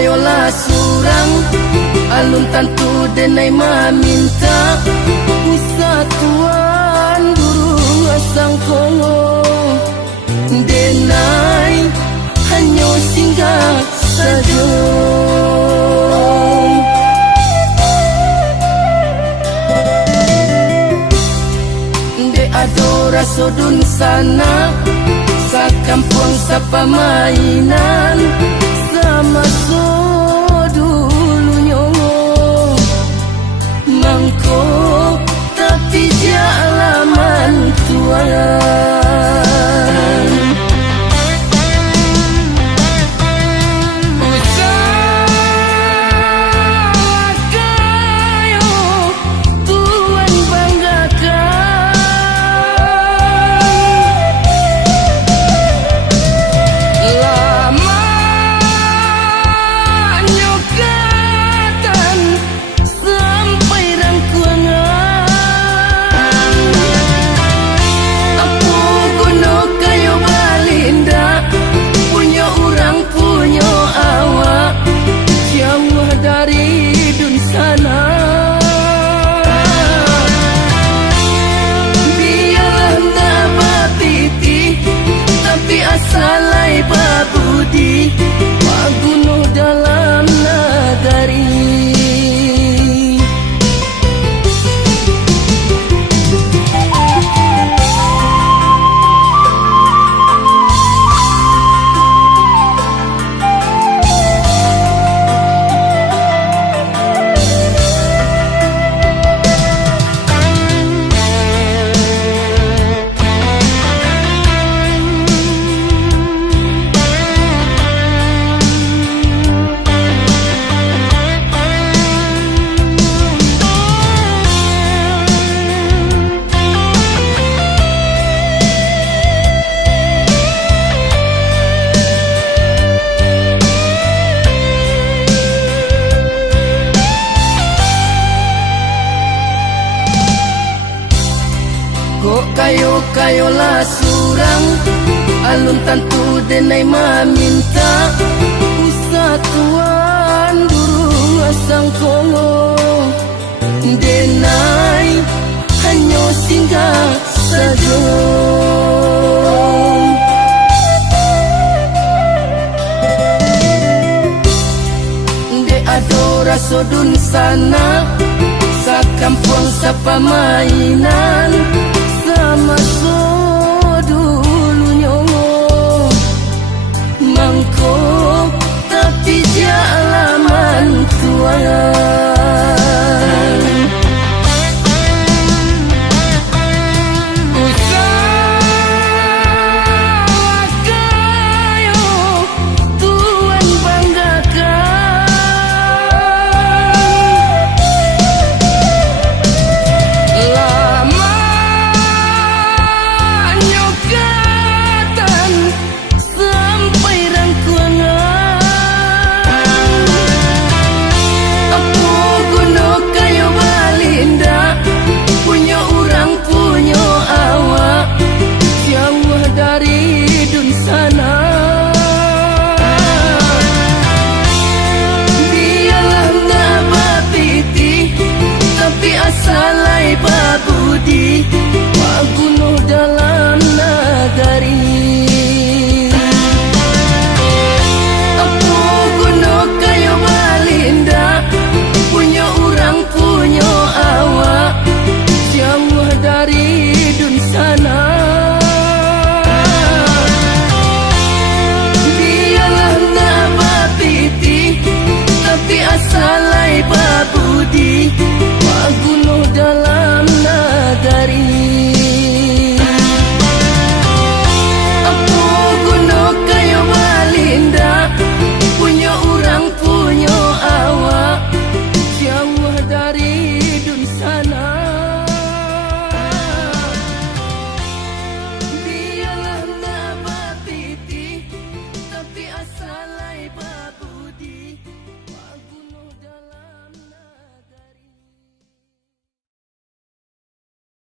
kayolah surang alun tantu denai maminta wisatuan durung asang kongo denai hanya singgah saja. De adora sodun sana sa kampung sa pamainan sama so dulu nyongo mangko tapi dia alaman tuan salai babudi magunuh dalam nagari. Kayolah surang alun tantu denai maminta wisatuan durung asang kongo denai hanya singgah saja. De adora sodun sana sa kampung sa pamainan sama so dulu nyongo mangko